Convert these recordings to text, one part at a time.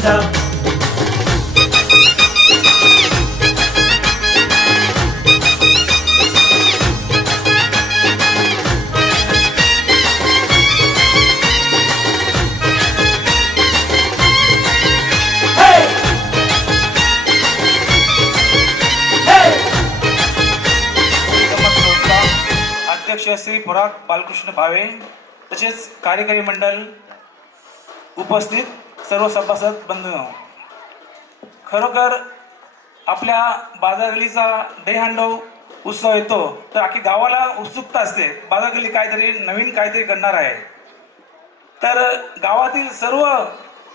झेंडा अध्यक्ष श्री पराग बालकृष्ण भावे तसेच कार्यकारी मंडळ उपस्थित सर्व सभासद बंधू, खरोखर आपल्या बाजारगलीचा दहीहंडो उत्सव येतो तर अख्खी गावाला उत्सुकता असते, बाजारगली काहीतरी नवीन काहीतरी करणार आहे. तर गावातील सर्व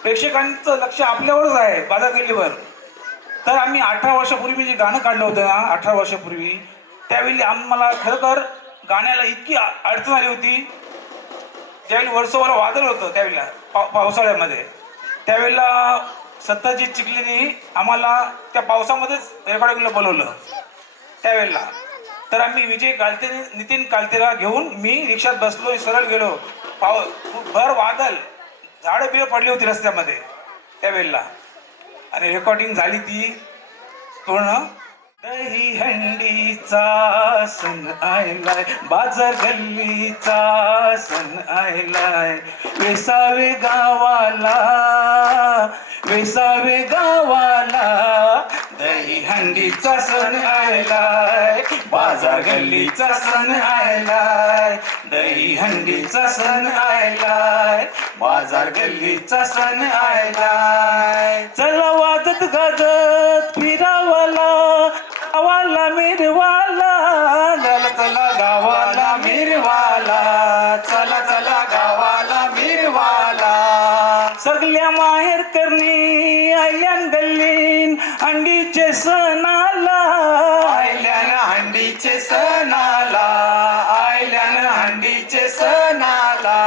प्रेक्षकांचं लक्ष आपल्यावरच आहे बाजारगलीवर. तर आम्ही 18 वर्षापूर्वी जे गाणं काढलं होतं ना, 18 वर्षापूर्वी, त्यावेळी आम्हाला खरोखर गाण्याला इतकी अडचण आली होती. ज्यावेळी वर्षभर वादळ होतं त्यावेळेला पावसाळ्यामध्ये, त्यावेळेला सत्यजित चिखलीने आम्हाला त्या पावसामध्येच रेकॉर्डिंगला बोलवलं त्यावेळेला. तर आम्ही विजय कालते नितीन कालतेला घेऊन मी रिक्षात बसलो, सरळ गेलो. भर वादळ, झाडं बिळं पडली होती रस्त्यामध्ये त्यावेळेला आणि रेकॉर्डिंग झाली ती पूर्ण. दही हंडीचा सण आयलाय, बाजार गल्लीचा सण आयलाय, वेसावे गावाला, वेसावे गावाला, दही हंडीचा सण आयलाय, बाजार गल्लीचा सण आयलाय, दही हंडीचा सण आयलाय, बाजार गल्लीचा सण आयलाय. चला वाजत गाजत फिरावाला, गावाला मिरवाला, चला चला गावाला मिरवाला, चला चला गावाला मिरवाला. सगळ्या माहेर करणी आयल्यान गल्लीन हंडीचे सणाला, आयल्यान हंडीचे सणाला, आयल्यान हंडीचे सणाला.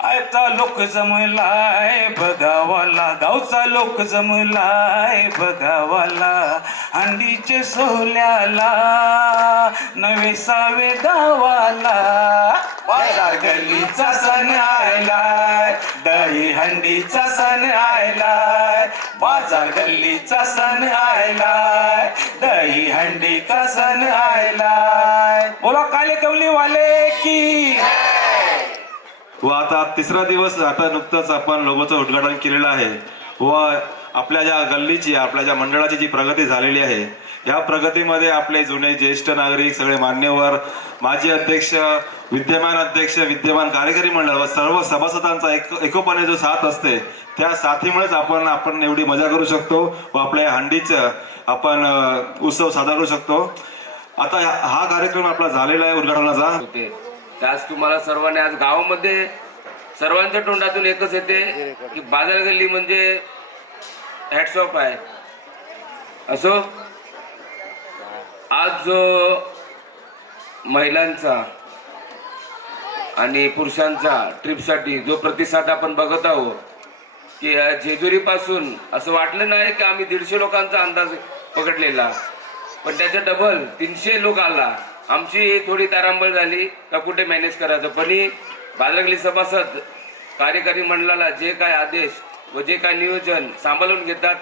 आयचा लोक जमलाय बघावाला, गावचा लोक जमलाय बघावाला, हंडीचे सोहल्याला, नवे सावे गावाला, बाजार गल्लीचा सण आयलाय, दही हंडीचा सण आयलाय, बाजार गल्लीचा सण आयलाय, दही हंडीचा सण आयलाय. बोला काले कमली वाले की. व आता तिसरा दिवस, आता नुकतंच आपण लोगोचं उद्घाटन केलेलं आहे व आपल्या ज्या गल्लीची, आपल्या ज्या मंडळाची जी प्रगती झालेली आहे, या प्रगतीमध्ये आपले जुने ज्येष्ठ नागरिक, सगळे मान्यवर, माजी अध्यक्ष, विद्यमान अध्यक्ष, विद्यमान कार्यकारी मंडळ व सर्व सभासदांचा एकोपाने जो साथ असते, त्या साथीमुळेच आपण एवढी मजा करू शकतो व आपल्या हंडीचं आपण उत्सव साजरा करू शकतो. आता हा कार्यक्रम आपला झालेला आहे उद्घाटनाचा. त्याच तुम्हाला सर्वांनी आज गावामध्ये सर्वांच्या तोंडातून एकच येते की बाजार गल्ली म्हणजे हॅट्स ऑफ आहे. असो, आज जो महिलांचा आणि पुरुषांचा ट्रिपसाठी जो प्रतिसाद आपण बघत आहोत की जेजुरीपासून असं वाटलं नाही की आम्ही 150 लोकांचा अंदाज पकडलेला, पण त्याच्या डबल 300 लोक आला. आमची थोडी तारांबळ झाली का कुठे मॅनेज करायचं, पण बाजारगल्ली सभासद कार्यकारी मंडळाला जे काय आदेश व जे काय नियोजन सांभाळून घेतात,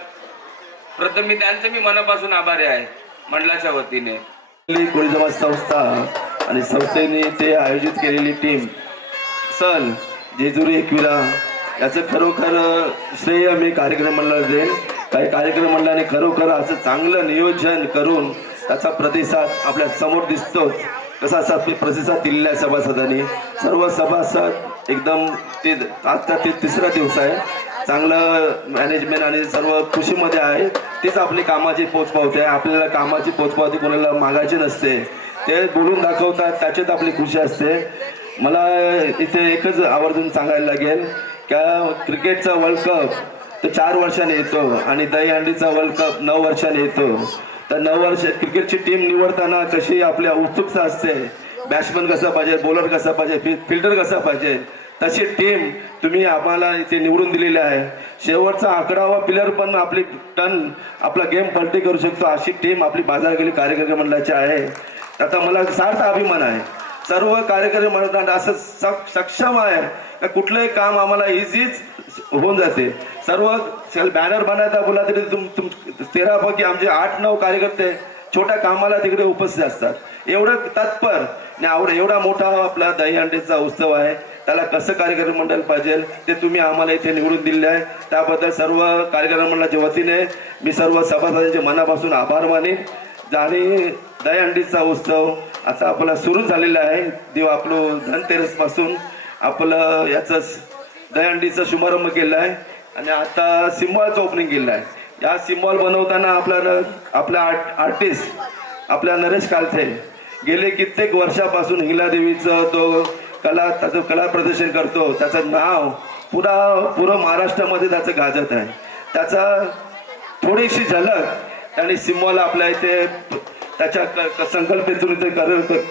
प्रथम मी मनापासून आभारी आहे मंडळाच्या वतीने. कोळी समाज संस्था आणि संस्थेने ते आयोजित केलेली टीम सण जेजुरी एकविरा, याचं खरोखर श्रेय मी कार्यक्रम मंडळाला देईन. काही कार्यक्रम मंडळाने खरोखर असं चांगलं नियोजन करून त्याचा प्रतिसाद आपल्या समोर दिसतोच. कसा प्रतिसाद दिलेला आहे सभासदांनी. सर्व सभासद एकदम ते आजचा ते तिसरा दिवस आहे, चांगलं मॅनेजमेंट आणि सर्व खुशीमध्ये आहे. तीच आपली कामाची पोचपावती आहे. आपल्याला कामाची पोचपावती कोणाला मागायची नसते, ते बोलून दाखवतात, त्याच्यात आपली खुशी असते. मला इथे एकच आवर्जून सांगायला लागेल का क्रिकेटचा वर्ल्ड कप तो 4 वर्षांनी येतो आणि दहीहंडीचा वर्ल्ड कप 9 वर्षांनी येतो. तर 9 वर्ष क्रिकेटची टीम निवडताना कशी आपल्या उत्सुकता असते, बॅट्समन कसा पाहिजे, बॉलर कसा पाहिजे, फिल्डर कसा पाहिजे, तशी टीम तुम्ही आम्हाला इथे निवडून दिलेली आहे. शेवटचा 11वा प्लेयर पण आपली टन आपला गेम पलटी करू शकतो, अशी टीम आपली बाजारगल्ली कार्यकारी मंडळाची आहे. आता मला सार्थ अभिमान आहे, सर्व कार्यकारी मंडळ असं सक्षम आहे तर कुठलंही काम आम्हाला इझीच होऊन जाते. सर्व बॅनर बनायचा बोला तरी तुम 13 आमचे 8-9 कार्यकर्ते छोट्या कामाला तिकडे उपस्थित असतात. एवढं तत्पर आणि एवढा मोठा आपला दहीहंडीचा उत्सव आहे, त्याला कसं कार्यक्रम मंडळ पाहिजे ते तुम्ही आम्हाला इथे निवडून दिले आहे. त्याबद्दल सर्व कार्यक्रम मंडळाच्या वतीने मी सर्व सभासदांचे मनापासून आभार मानेन. आणि दहीहंडीचा उत्सव आता आपला सुरू झालेला आहे. आपलं धनतेरसपासून आपलं याचं दहीहंडीचा शुभारंभ केला आहे आणि आता सिम्बॉलचं ओपनिंग केलं आहे. या सिम्बॉल बनवताना आपला आर्टिस्ट आपल्या नरेश कालथे गेले कित्येक वर्षापासून हिंगलादेवीचं त्याचं कला प्रदर्शन करतो. त्याचं नाव पुरं महाराष्ट्रामध्ये त्याचं गाजत आहे. त्याचा थोडीशी झलक आणि सिम्बॉल आपल्या इथे त्याच्या संकल्पनेतून इथे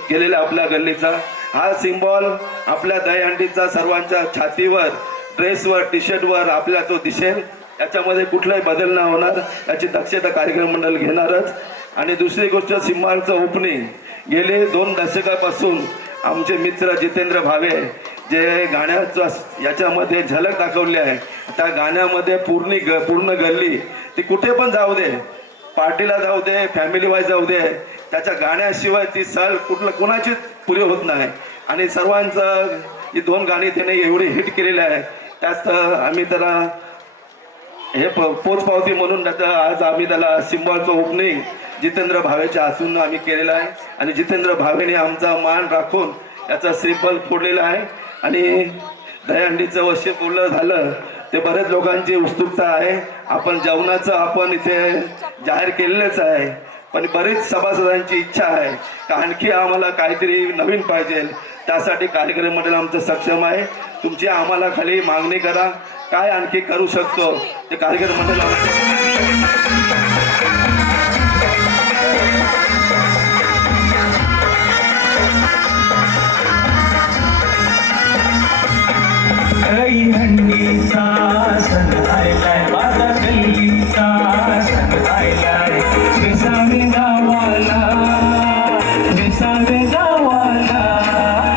केलेला आपल्या गल्लीचा हा सिम्बॉल आपल्या दहीहंडीचा सर्वांच्या छातीवर, ड्रेसवर, टी शर्टवर आपल्या तो दिसेल. याच्यामध्ये कुठलाही बदल न होणार याची दक्षता कार्यक्रम मंडळ घेणारच. आणि दुसरी गोष्ट, सिम्बॉलचं ओपनिंग गेले 2 दशकापासून आमचे मित्र जितेंद्र भावे जे गाण्याचं याच्यामध्ये झलक दाखवली आहे, त्या गाण्यामध्ये पूर्ण गल्ली ती कुठे पण जाऊ दे, पार्टीला जाऊ दे, फॅमिली वाईज जाऊ दे, त्याच्या गाण्याशिवाय ती सहल कुणाचीच पुरी होत नाही. आणि सर्वांचं ही 2 गाणी त्याने एवढी हिट केलेली आहे. त्यात आम्ही त्याला हे पोचपावती म्हणून आज आम्ही त्याला सिम्बॉलचं ओपनिंग जितेंद्र भावेच्या हातून आम्ही केलेलं आहे. आणि जितेंद्र भावेने आमचा मान राखून याचा सिम्बॉल फोडलेला आहे. आणि दहीहंडीचं वर्ष पूर्ण झालं ते बरेच लोकांची उत्सुकता आहे. आपण जेवणाचं इथे जाहीर केलेलंच आहे, पण बरीच सभासदांची इच्छा आहे की आणखी आम्हाला काहीतरी नवीन पाहिजे. त्यासाठी कार्यक्रम मंडळ आमचं सक्षम आहे. तुमची आम्हाला खाली मागणी करा, काय आणखी करू शकतो ते कार्यक्रम मंडळ दहीहंडीचा सण आयलाय, माझा गल्लीचा सण आयलाय. विसावे गावाला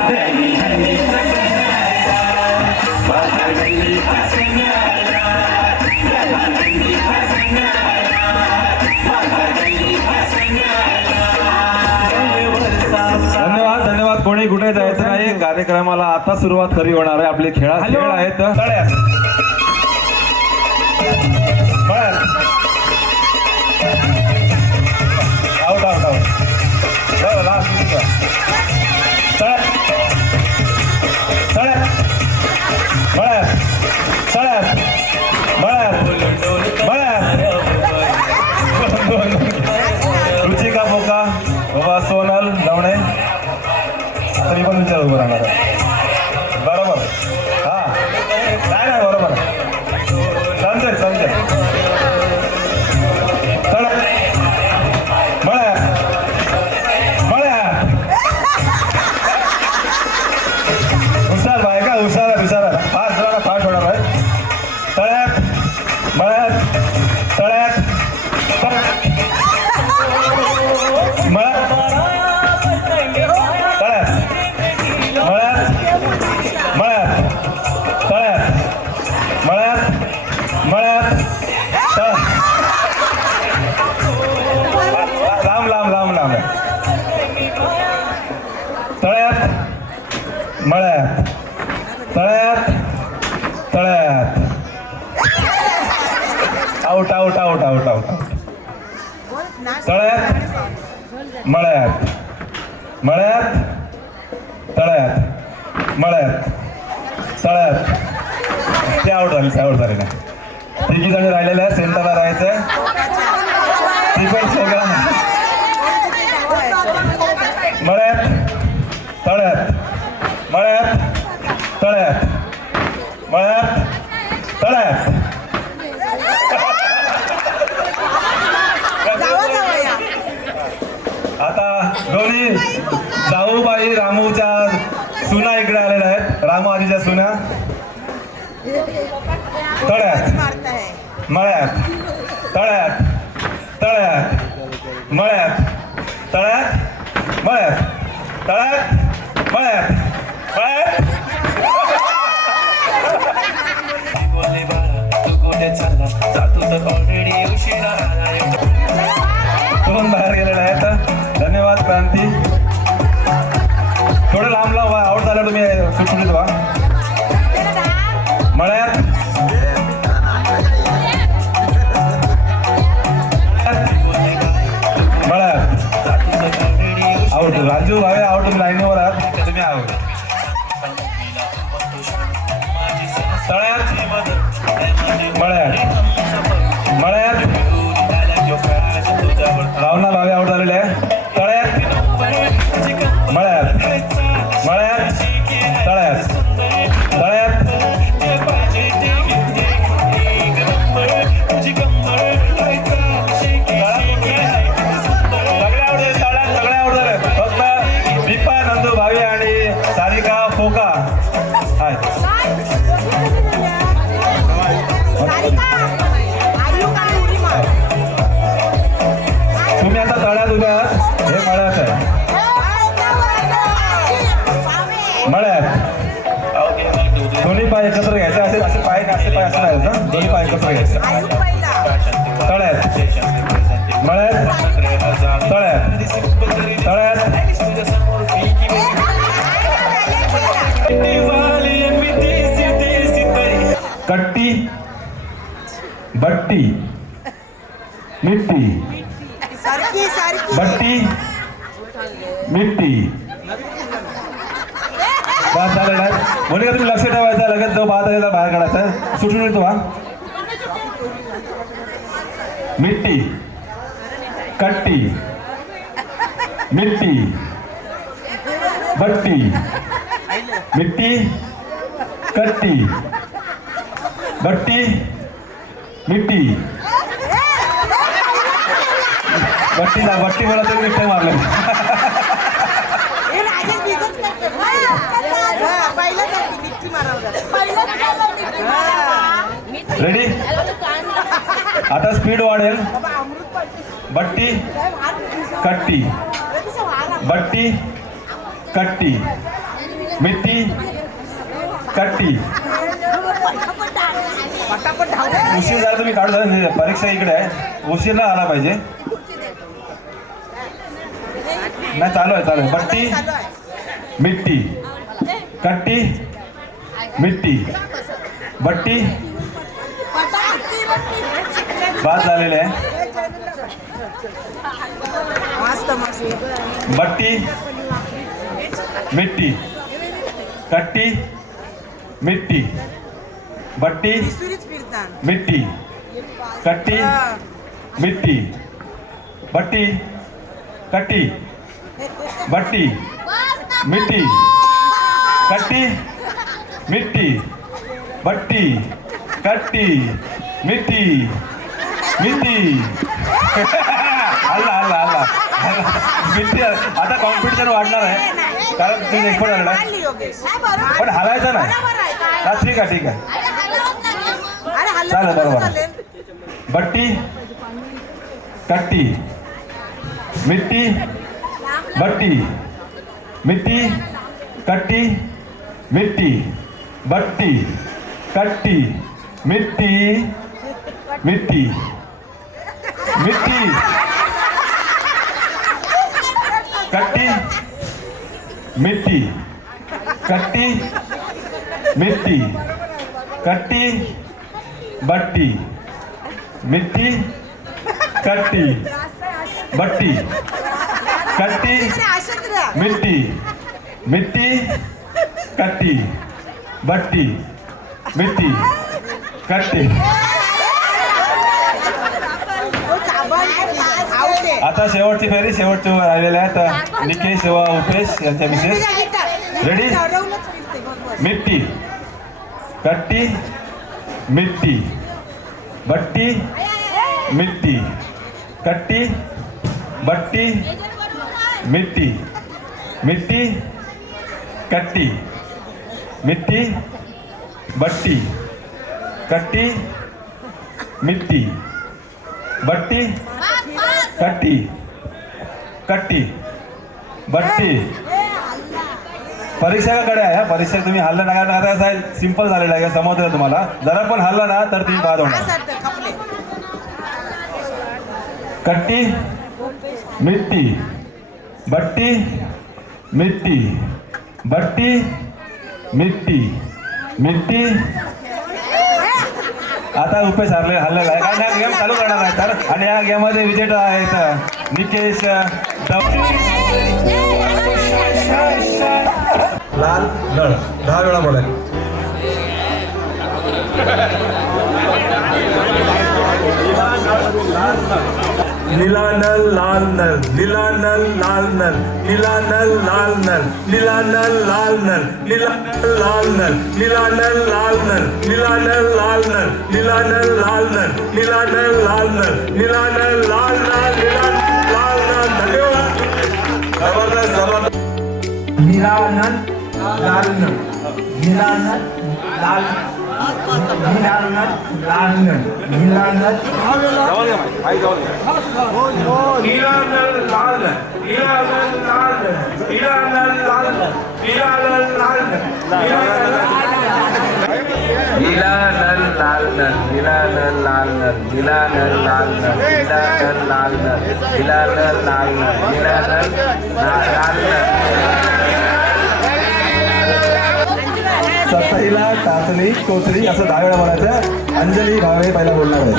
दहीहंडीचा सण आयलाय, माझा गल्लीचा सण आयलाय. दहीहंडीचा सण आयलाय, माझा गल्लीचा सण आयलाय. धन्यवाद. धन्यवाद. कोणी कुठे जायचं नाही. कार्यक्रमाला आता सुरुवात खरी होणार आहे. आपले खेळ आहेत. रुचिका बोका बाबा सोनल लवणे तरी पण विचार उभं राहणार आहे. बरोबर. हा नाही बरोबर समजेल. हुशार बायका, हुशार फास्ट होणार आहे. तळ्यात ते आउट झाले नाही. तिघी जण राहिलेले आहे. सेंटरला राहायचंय. आता दोन्ही जाऊबाई रामूच्या सुना इकडे आलेल्या आहेत. रामू आजीच्या सुना तळ्यात मळ्यात मळ्यात कुठे चालला जातो तर ऑलरेडी उशिरा आलाय. तरुण बाहेर गेलेला आहे. तर धन्यवाद क्रांती. थोडं लांब लांब व्हा. आउट झालं तुम्ही सुटसुटीत व्हा. मळ्यात आउट. राजू भावे आउट. तुम्ही लाईनीवर आहात. तुम्ही आउट. तळ्यात मळ्यात मळ्यात रावणा भावे आउट झालेले आहे. तळ्यात मळ्यात मळ्यात तळ्यात तळ्यात सगळे आउट झाले. फक्त दीपा नंदू भावे आणि सारिका फोका आहेत. तुम्ही आता तळ्यात उभ्या आहात. हे मळ्यात आहे. मळ्यात दोन्ही पाय एकत्र घ्यायचे. असे असे पाय असे पाय असं नाही ना. दोन्ही पाय एकत्र घ्यायचे. तळ्यात मळ्यात तळ्यात तळ्यात कट्टी बट्टी मिट्टी बट्टी मिट्टी. बाद झालेला आहे. म्हणजे का तुम्ही लक्ष ठेवायचं. लगेच जो बाद आहे त्याला बाहेर काढायचा. सुटून येतो हा. मिट्टी कट्टी मिट्टी बट्टी मिट्टी कट्टी बट्टी मिट्टी. बट्टीला बट्टी बोला तरी मिठ्ठे मारले. रेडी. आता स्पीड वाढेल. बट्टी कट्टी बट्टी कट्टी मिट्टी कट्टी. उशीर झाला तुम्ही काढू झाला. परीक्षा इकडे आहे. उशीर नाही आला पाहिजे. नाही चालू आहे चालू आहे. बट्टी मिट्टी कट्टी मिट्टी बट्टी. बाद झालेले आहे. बट्टी मिट्टी कट्टी मिट्टी बट्टी मिट्टी कट्टी मिट्टी बट्टी कट्टी बट्टी मिट्टी कट्टी मिट्टी बट्टी कट्टी मिट्टी मिट्टी. हल्ला हल्ला हल्ला मिट्टी. आता कॉम्पिटिशन वाढणार आहे कारण तुम्ही एक्सपर्ट झालेला आहे. पण हलायचं नाही. हा ठीक आहे ठीक आहे चालेल बरोबर. बट्टी कट्टी मिट्टी बट्टी मिट्टी कट्टी मिट्टी बट्टी कट्टी मिट्टी मिट्टी मिट्टी कट्टी मिट्टी कट्टी मिट्टी कट्टी बट्टी मिट्टी कट्टी बट्टी कट्टी मिट्टी मिट्टी कट्टी बट्टी मिट्टी कट्टी. आता शेवटची फेरी. शेवटचे राहिलेले आहेत निकेश व उपेश यांच्या मिसेस. रेडी. मिट्टी कट्टी मिट्टी बट्टी मिट्टी कट्टी बट्टी मिट्टी मिट्टी कट्टी मिट्टी बट्टी कट्टी मिट्टी बट्टी कट्टी कट्टी बट्टी परीक्षकाकडे आहे. परीक्षा तुम्ही हल्ला नका. आता कसं आहे, सिंपल झालेलं आहे, समजलं तुम्हाला. जरा पण हल्ला ना तर तुम्ही बाद होणार. कट्टी मिट्टी, बट्टी मिट्टी, बट्टी मिट्टी, मिट्टी. आता रुपेश हरलेला आहे, कारण हा गेम चालू करणार आहे तर. आणि या गेममध्ये विजेता आहेत निकेश लाल नळ. 10 वेळा बोला. नीला नल लाल नल, नीला नल लाल नल, नीला नल लाल नल, नीला नल लाल नल, नीला नल लाल नल, नीला नल लाल नल, नीला नल लाल नल, नीला नल लाल नल, नीला नल लाल नल, नीला नल लाल नल, नीला नल लाल नल. धन्यवाद. जबरदस्त जबरदस्त. नीला नल लाल नल, नीला नल लाल, नीला नल लाल नल, नीला नल नीलानल लाल, नीलानल लाल, नीलानल लाल, नीलानल लाल, नीला नल लाल नल, नीला नल लाल नल, नीला नल लाल नल, नीला नल लाल नल, नीला नल लाल नल, नीला नल लाल नल. सत्ताईला टाचणी टोचली असं 10 वेळा बोलायचं. अंजली भावे पहिला बोलणार आहे.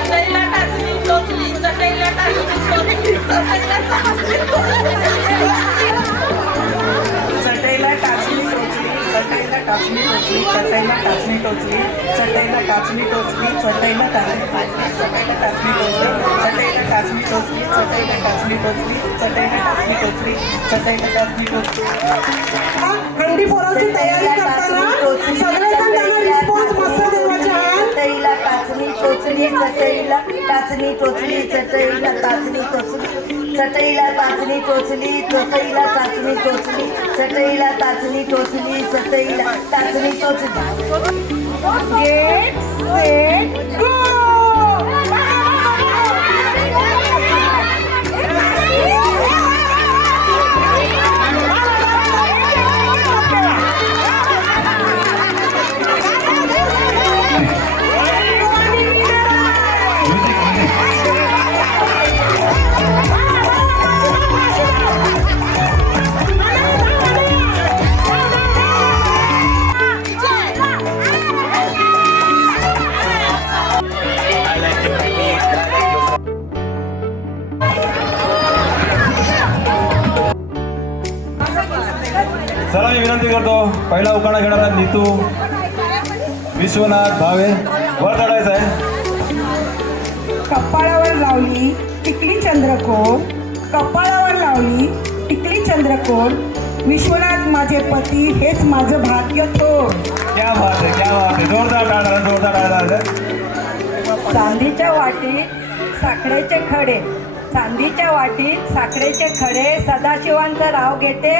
चटईला टाचणी टोचली, चटईला टाचणी टोचली, चटईला टाचणी टोचली, चटईला टाचणी टोचली, चटईला टाचणी टोचली, चटईला टाचणी टोचली, चटईला टाचणी टोचली, चटईला टाचणी टोचली, चटईला टाचणी टोचली. हंडी फोडायची तयारी करताना सगळेजण त्यांना रिस्पॉन्स मस्त देवाचे आहेत. चटईला टाचणी टोचली, चटईला टाचणी टोचली, चटईला टाचणी टोचली, चटईला टाचणी टोचली, चटईला टाचणी टोचली, चटईला टाचणी टोचली, चटईला टाचणी टोचली. Get set go. चला मी विनंती करतो, पहिला उखाणा घेणारा नीतू विश्वनाथ भावे. वर चढायचं आहे. कपाळावर लावली टिकली चंद्रकोर, कपाळावर लावली टिकली चंद्रकोर, विश्वनाथ माझे पती हेच माझं भाग्य थोर. क्या बात आहे, क्या बात आहे. जोरदार टाळा, जोरदार टाळा. चांदीच्या वाटीत साखरेचे खडे, चांदीच्या वाटीत साखरेचे खडे, सदाशिवांचं राव घेते,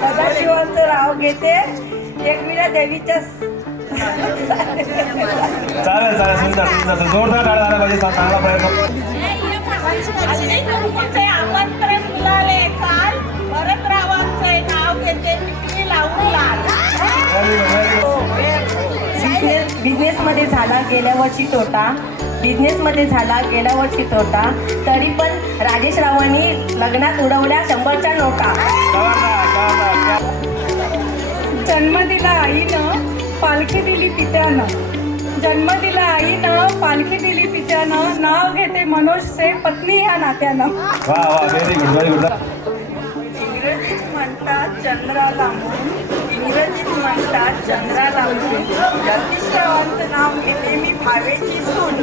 सदाशिवांचं राव घेते, एकविरा देवीच्या. चालेल चालेल, सुंदर सुंदर. जोरदार टाळा झाला पाहिजे. चांगला प्रयत्न. आमंत्रण मिळाले काल, भरतरावांचे नाव घेते, टिकली लावून लाल. बिझनेसमध्ये झाला गेल्या वर्षी तोटा, बिझनेसमध्ये झाला गेल्या वर्षी तोटा, तरी पण राजेश रावांनी लग्नात उडवल्या 100च्या नोटा. जन्म दिला आईनं पालखी दिली पित्यानं, जन्म दिला आईनं पालखी दिली पित्यानं, नाव घेते मनोजचे पत्नी ह्या नात्यानं. वा वा, व्हेरी गुड, व्हेरी गुड. इंग्रजीत म्हणतात चंद्राला मून, इंग्रजीत म्हणतात चंद्राला मून, जगदीशरावांचं नाव घेते मी भावेची सून.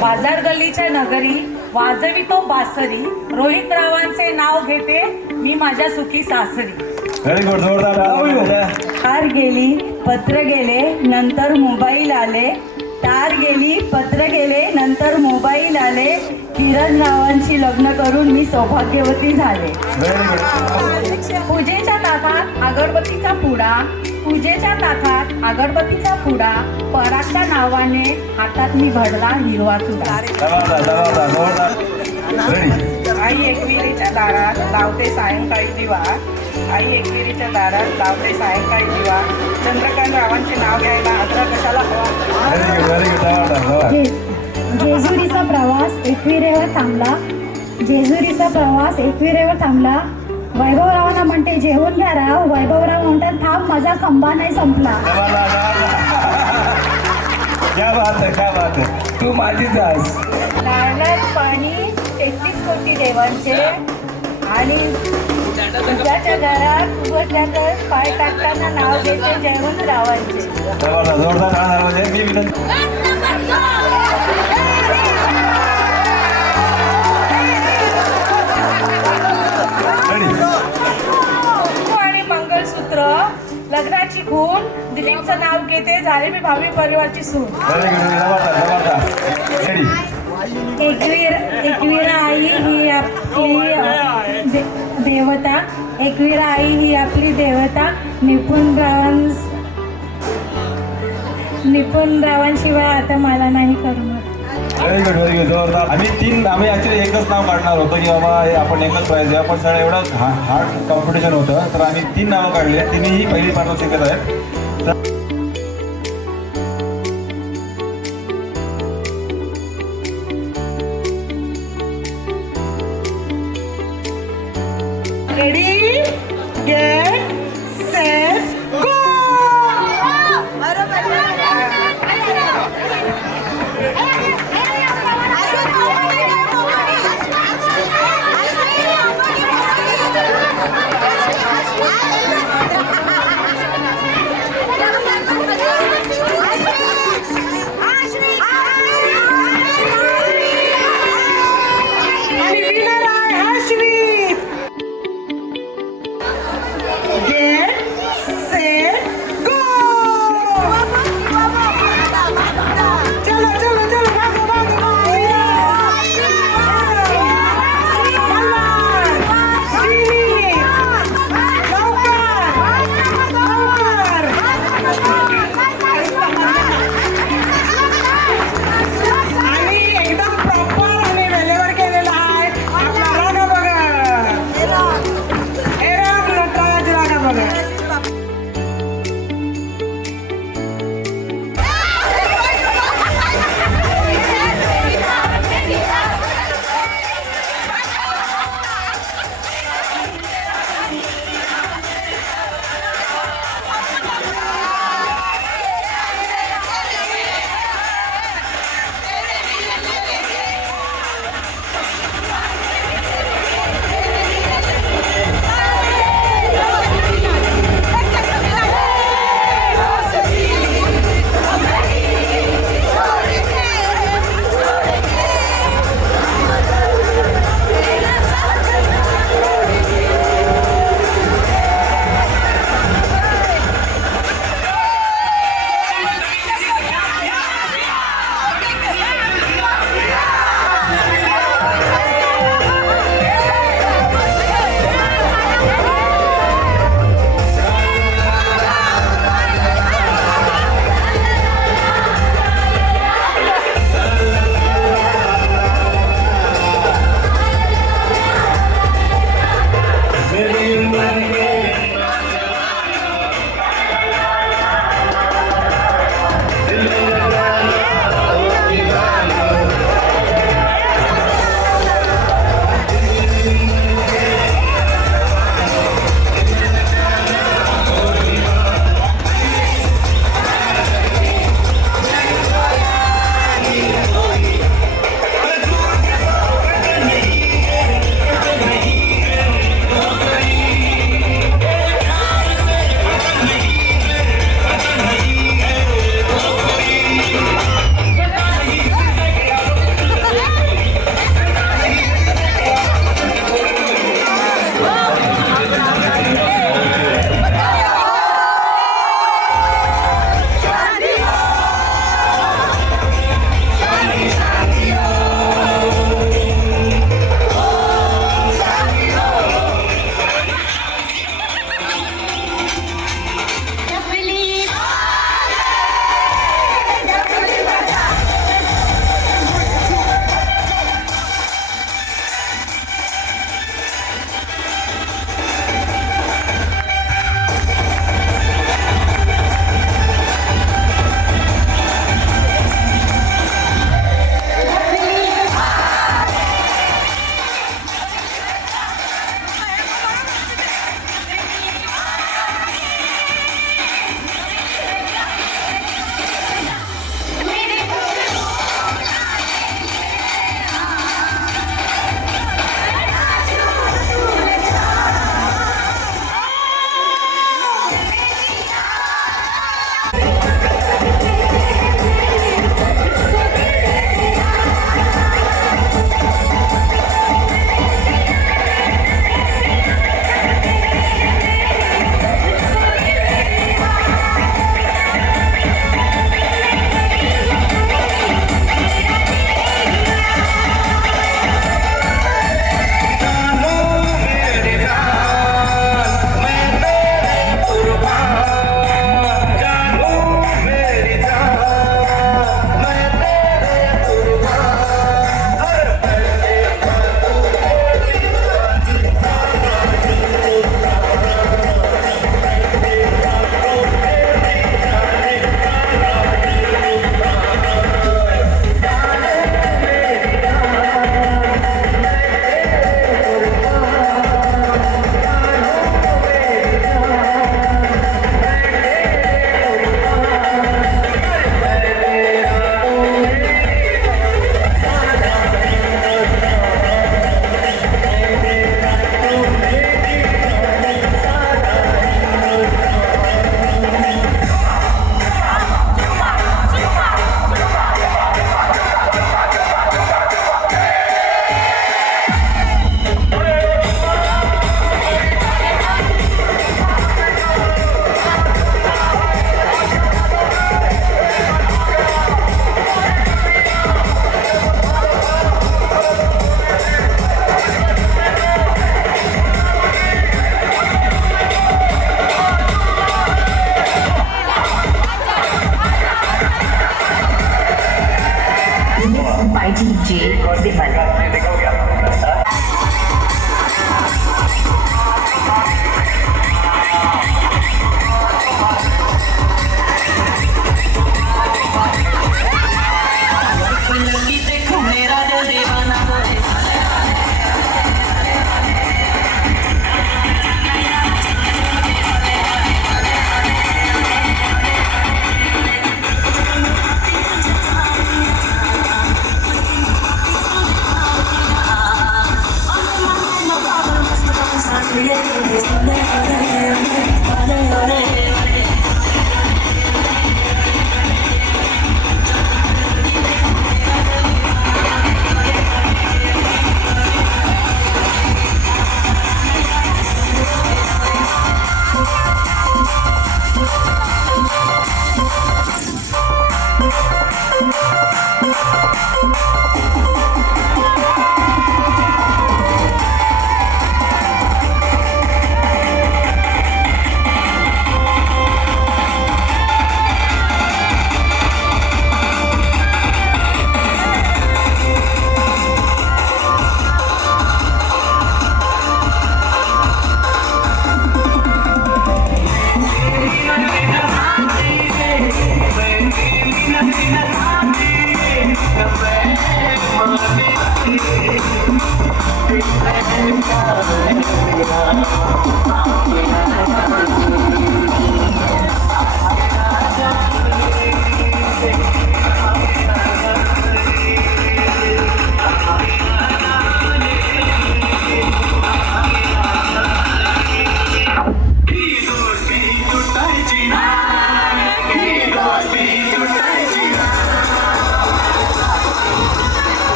बाजार गल्लीच्या नगरी वाजवितो बासरी, रोहित रावांचे नाव घेते मी माझ्या सुखी सासरी. व्हेरी गुड, जोरदार टाळा. तार गेली पत्र गेले नंतर मोबाईल आले, तार गेली पत्र गेले नंतर मोबाईल आले, किरण रावांशी लग्न करून मी सौभाग्यवती झाले. पूजेच्या ताटात अगरबत्तीचा पुडा, पूजेच्या ताटात अगरबत्तीचा पुडा परागच्या नावाने हातात मी भरला हिरवा चुडा. आई एकविरीच्या दारात लावते सायंकाळी दिवा. आई एकविरीच्या दारात लावते सायंकाळी दिवा. चंद्रकांत रावांचे नाव घ्यायला आग्रह कशाला हवा? जेजुरीचा प्रवास एकविरेवर थांबला. जेजुरीचा प्रवास एकविरेवर थांबला. वैभवरावांना म्हणते जेवून घ्या राव. वैभवराव म्हणतात थांब माझा खंबा नाही संपला. क्या बात है तू माझीच आहेस. नारळात पाणी 33 कोटी देवांचे आणि तुझ्याच्या घरात उघडल्यावर पाय टाकताना नाव घेते जयवंतरावांचे. जोरदार टाळ्या वाजवा. मी विनंती आणि मंगळसूत्र लग्नाची खून दिलीपचं नाव घेते झाले मी भावी परिवारची सून. एकवीरा आई ही आपली देवता. एकवीरा आई ही आपली देवता. निपुण रावांशिवाय आता मला नाही करणार. व्हेरी गुड जोरदार. आम्ही ऍक्च्युली एकच नाव काढणार होतो की बाबा हे आपण एकच पाहिजे. आपण सगळं एवढं हार्ड कॉम्पिटिशन होतं तर आम्ही 3 नावं काढली. तिन्ही पहिली पारितोषिकच आहेत. रेडी गेट सेट गो.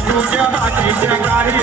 तुझ्या बाकीच्या गाडी